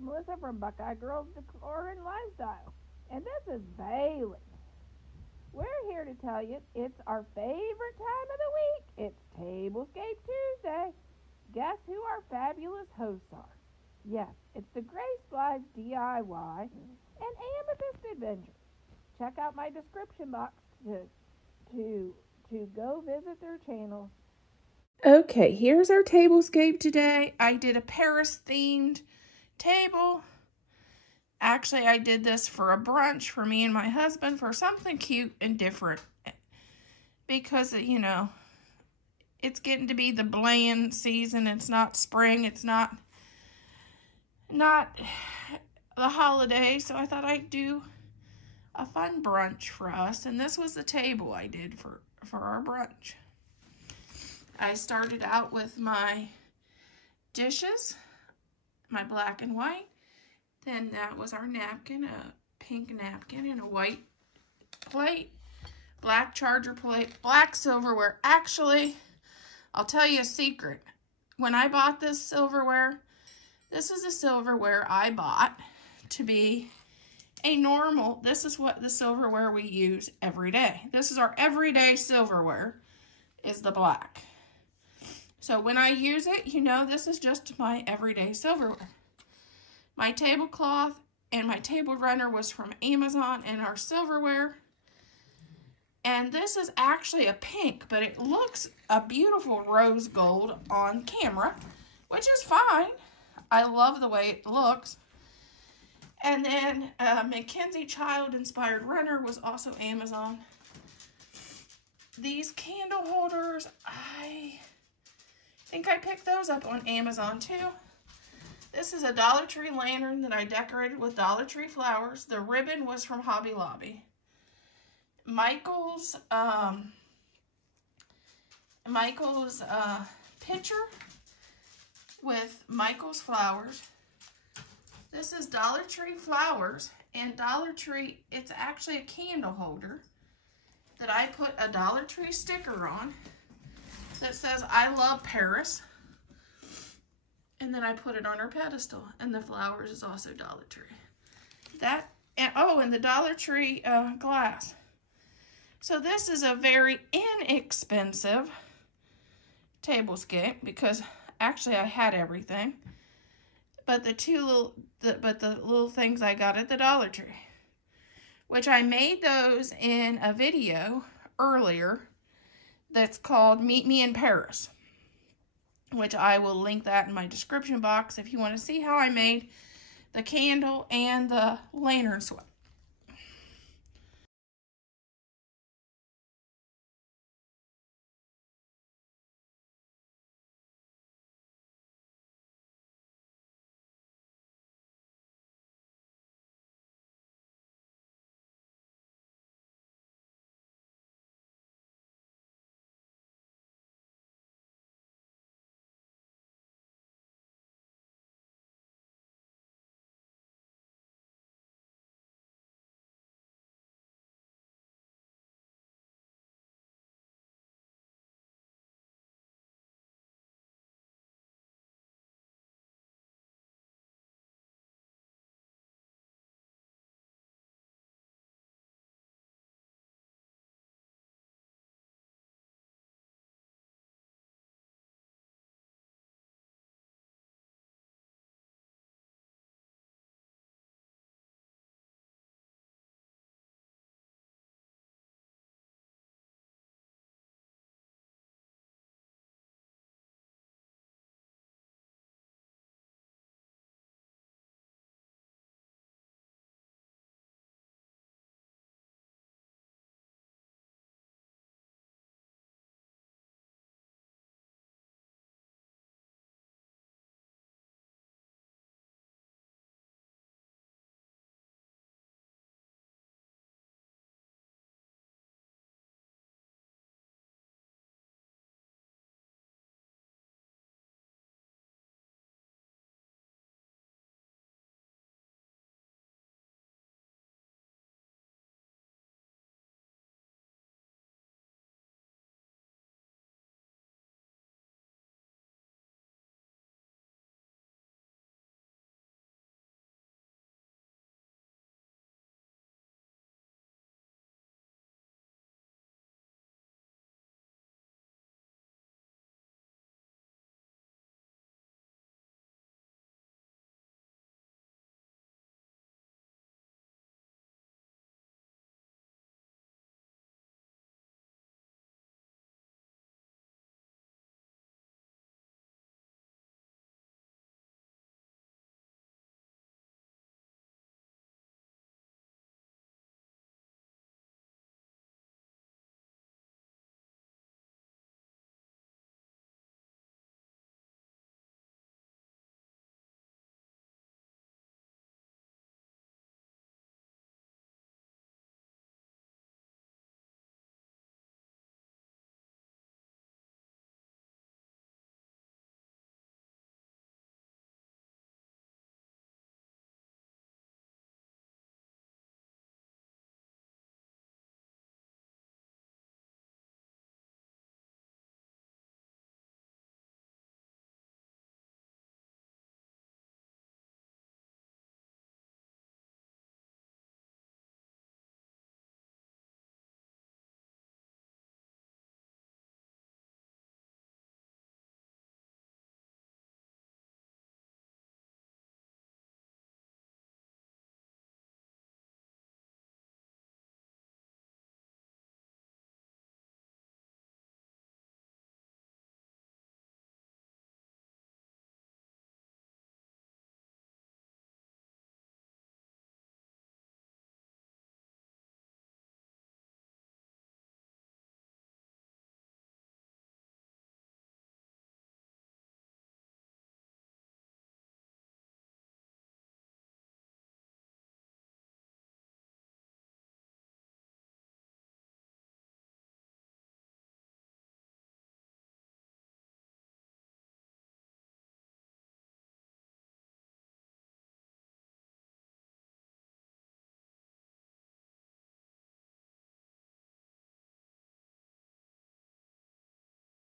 Melissa from Buckeye Girls Decor and Lifestyle. And this is Bailey. We're here to tell you it's our favorite time of the week. It's Tablescape Tuesday. Guess who our fabulous hosts are? Yes, it's the Grace Blythe DIY and Amethyst Adventure. Check out my description box to go visit their channel. Okay, here's our tablescape today. I did a Paris-themed table. Actually, I did this for a brunch for me and my husband for something cute and different. Because, you know, it's getting to be the bland season. It's not spring. It's not the holiday. So I thought I'd do a fun brunch for us. And this was the table I did for our brunch. I started out with my dishes, my black and white. Then that was our napkin, a pink napkin and a white plate, black charger plate, black silverware. Actually, I'll tell you a secret. When I bought this silverware, this is the silverware I bought to be a normal, this is what the silverware we use every day. This is our everyday silverware, is the black. So when I use it, you know, this is just my everyday silverware. My tablecloth and my table runner was from Amazon, and our silverware. And this is actually a pink, but it looks a beautiful rose gold on camera, which is fine. I love the way it looks. And then Mackenzie Child Inspired Runner was also Amazon. These candle holders, I think I picked those up on Amazon too. This is a Dollar Tree lantern that I decorated with Dollar Tree flowers. The ribbon was from Hobby Lobby. Michael's pitcher with Michael's flowers. This is Dollar Tree flowers, and Dollar Tree, it's actually a candle holder that I put a Dollar Tree sticker on that says, I love Paris. And then I put it on her pedestal. And the flowers is also Dollar Tree. And the Dollar Tree glass. So this is a very inexpensive tablescape because actually I had everything. But the little things I got at the Dollar Tree. Which I made those in a video earlier that's called Meet Me in Paris, which I will link that in my description box if you want to see how I made the candle and the lantern swatch.